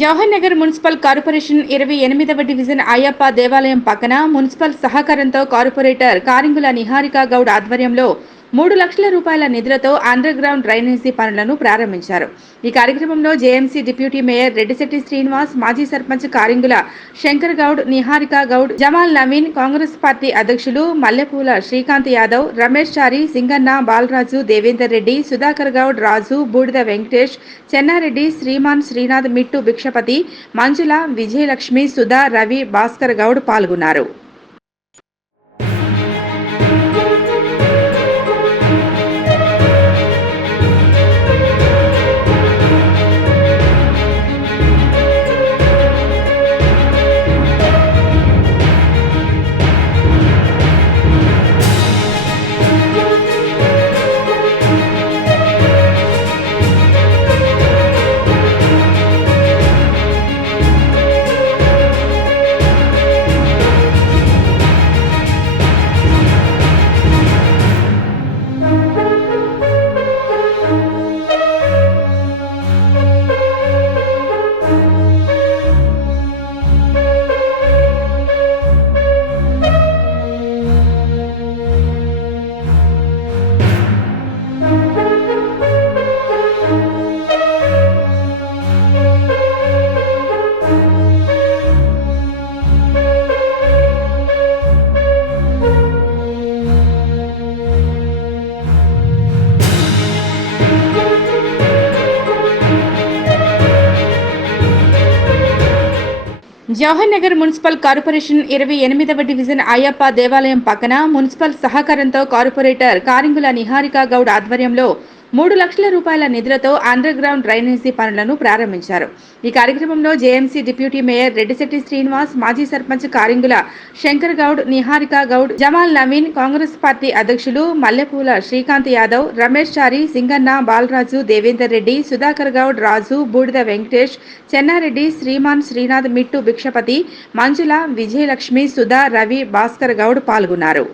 Jawahar Nagar municipal corporation 28వ division Ayyappa దేవాలయం పక్కన మున్సిపల్ సహకారంతో కార్పొరేటర్ కారింగుల నిహారిక గౌడ్ ఆధ్వర్యంలో 3 లక్షల రూపాయల నిధులతో అండర్ గ్రౌండ్ డ్రైనేజీ పనులను ప్రారంభించారు. ఈ కార్యక్రమంలో JMC deputy mayor Reddisetti Srinivas, మాజీ సర్పంచ్ కారింగుల శంకర్ గౌడ్, నిహారిక గౌడ్, జమాల్ నవీన్, కాంగ్రెస్ పార్టీ అధ్యక్షులు మల్లెపూల శ్రీకాంత్ యాదవ్, రమేష్ చారి, సింగన్న, బాలరాజు, దేవేందర్ రెడ్డి, సుధాకర్ గౌడ్, రాజు, బూడిద వెంకటేష్, చెన్నారెడ్డి, శ్రీమాన్, శ్రీనాథ్, మిట్టు భిక్షపతి, మంజుల, విజయలక్ష్మి, సుధా, రవి, భాస్కర్ గౌడ్ పాల్గొన్నారు. జవహర్ నగర్ మున్సిపల్ కార్పొరేషన్ 28వ డివిజన్ అయ్యప్ప దేవాలయం పక్కన మున్సిపల్ సహకారంతో కార్పొరేటర్ కారింగుల నిహారిక గౌడ్ ఆధ్వర్యంలో 3 లక్షల రూపాయల నిధులతో అండర్ గ్రౌండ్ డ్రైనేజీ పనులను ప్రారంభించారు. ఈ కార్యక్రమంలో JMC deputy mayor Reddisetti Srinivas, మాజీ సర్పంచ్ కారింగుల శంకర్ గౌడ్, నిహారిక గౌడ్, జమాల్ నవీన్, కాంగ్రెస్ పార్టీ అధ్యక్షులు మల్లెపూల శ్రీకాంత్ యాదవ్, రమేష్ చారి, సింగన్న, బాలరాజు, దేవేందర్ రెడ్డి, సుధాకర్ గౌడ్, రాజు, బూడిద వెంకటేష్, చెన్నారెడ్డి, శ్రీమాన్, శ్రీనాథ్, మిట్టు భిక్షపతి, మంజుల, విజయలక్ష్మి, సుధా, రవి, భాస్కర్ గౌడ్ పాల్గొన్నారు.